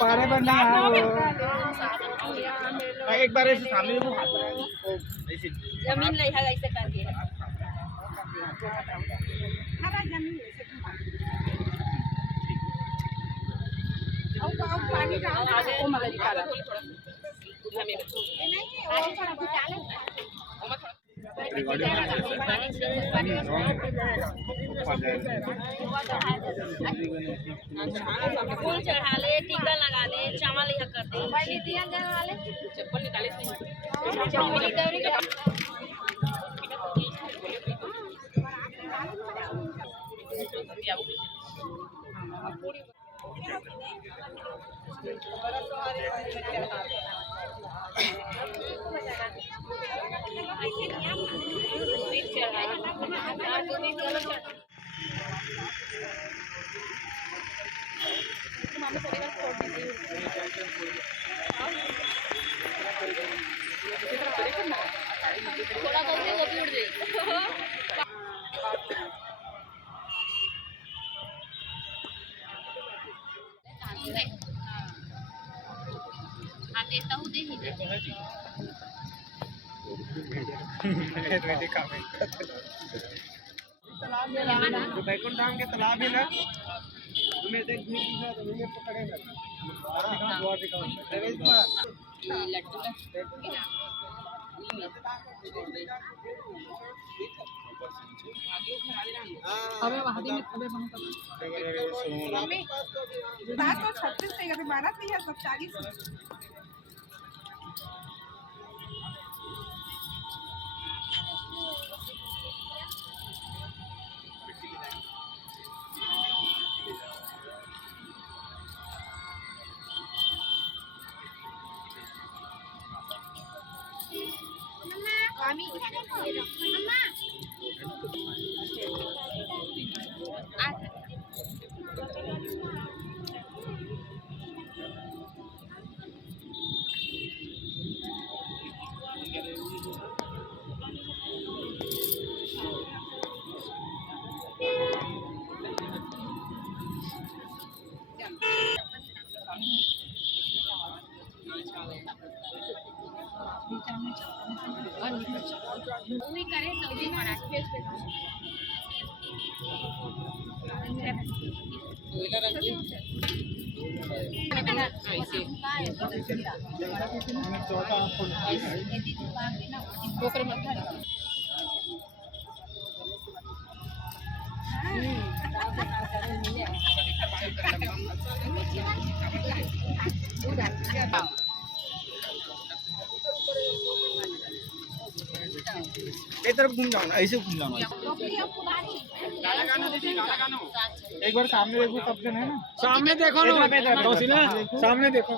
पारे पर नहीं आया एक बार ऐसे सामने को हाथ ऐसे जमीन ले है ऐसे करके हरा जमीन ऐसे आओ पानी डाल ओ मगर निकाल थोड़ा हमें नहीं वो थोड़ा बुझा ले फूल चढ़ा ले टीका लगा ले चावल यह कर दे पहले दिया जला ले चप्पल निकाले चप्पल गौरी का थोड़ा गौरी वो भी उड़ जाएगी देता हूँ दे ही दे जो बैकुंठ धाम के तालाब है ना तुम्हें देख नहीं तो तुम्हें पकड़ेगा बहुत दिखाओ नरेश बा लड्डू हमें वहां में खबे वहां का मम्मी बात तो 36 से कभी 12 से या 40 उही करे तो भी मना फेस पे एक तरफ घूम जाओ ना, ऐसे घूम जाओ ना। एक बार सामने देखो, सब जन है ना, सामने देखो ना, सामने देखो।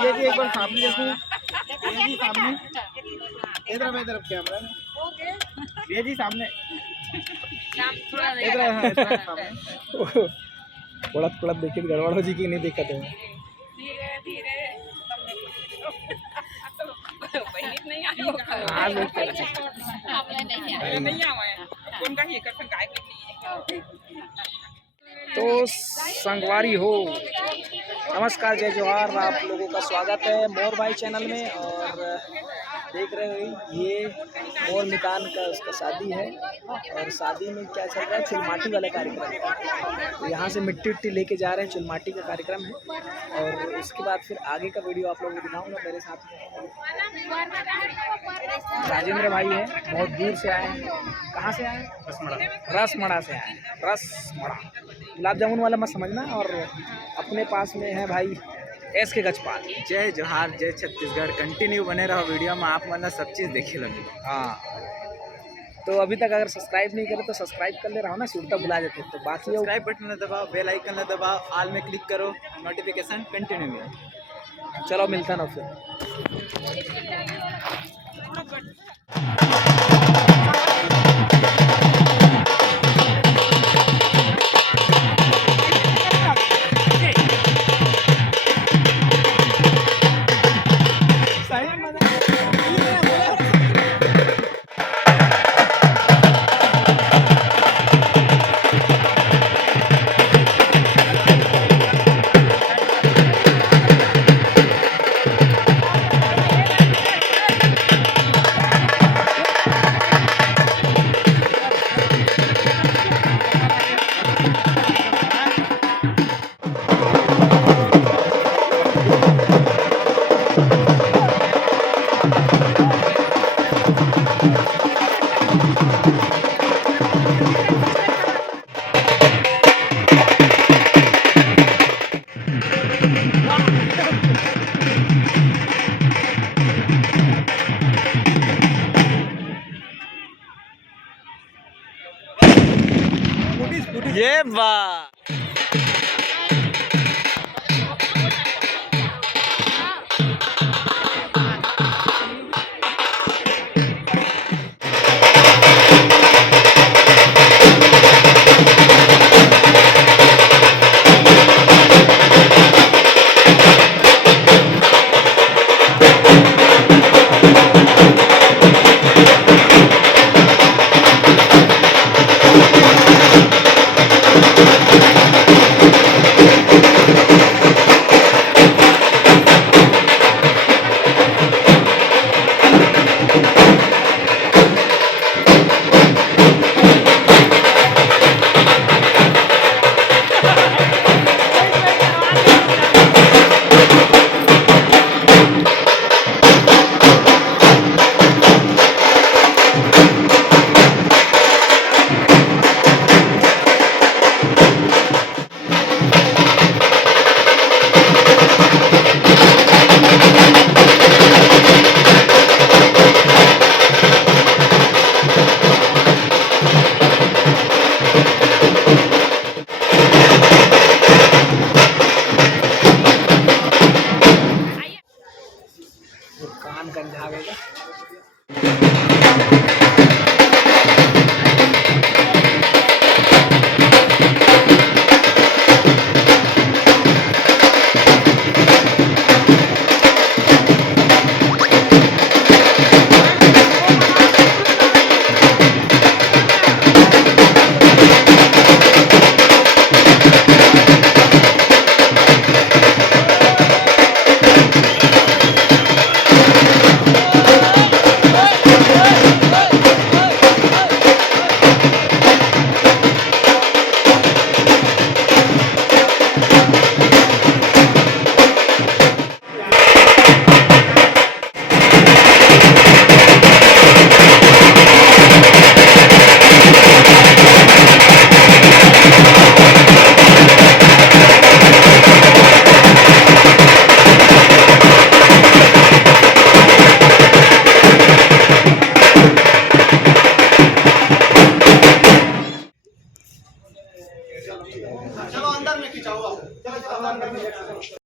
ये जी एक बार सामने देखो, ये जी सामने, इधर कैमरा, ये जी सामने, इधर सामने। थोड़ा देखिए गड़बड़ हो जी की नहीं देखा तो तो संगवारी हो, नमस्कार, जय जोहार, आप लोगों का स्वागत है मोर भाई चैनल में। और देख रहे हो ये मोर मिकान का उसका शादी है, और शादी में क्या चल रहा है, चुलमाटी वाला कार्यक्रम। तो यहाँ से मिट्टी उट्टी लेके जा रहे हैं, चुलमाटी का कार्यक्रम है। और उसके बाद फिर आगे का वीडियो आप लोगों को दिखाऊंगा। मेरे साथ में राजेंद्र भाई है, बहुत दूर से आए हैं। कहाँ से आए हैं? रसमड़ा से आए हैं, रसमड़ा। गुलाब जामुन वाला मत समझना। और अपने पास में है भाई एस के गजपाल। जय जोहार, जय छत्तीसगढ़। कंटिन्यू बने रहो वीडियो में, आप मतलब सब चीज़ देखे लगे। हाँ, तो अभी तक अगर सब्सक्राइब नहीं करे तो सब्सक्राइब कर ले रहा हूँ ना, सुनता भुला जाते। तो बाकी सब्सक्राइब बटन दबाओ, बेल आइकन दबाओ, ऑल में क्लिक करो, नोटिफिकेशन कंटिन्यू में। चलो मिलता ना फिर। ये बात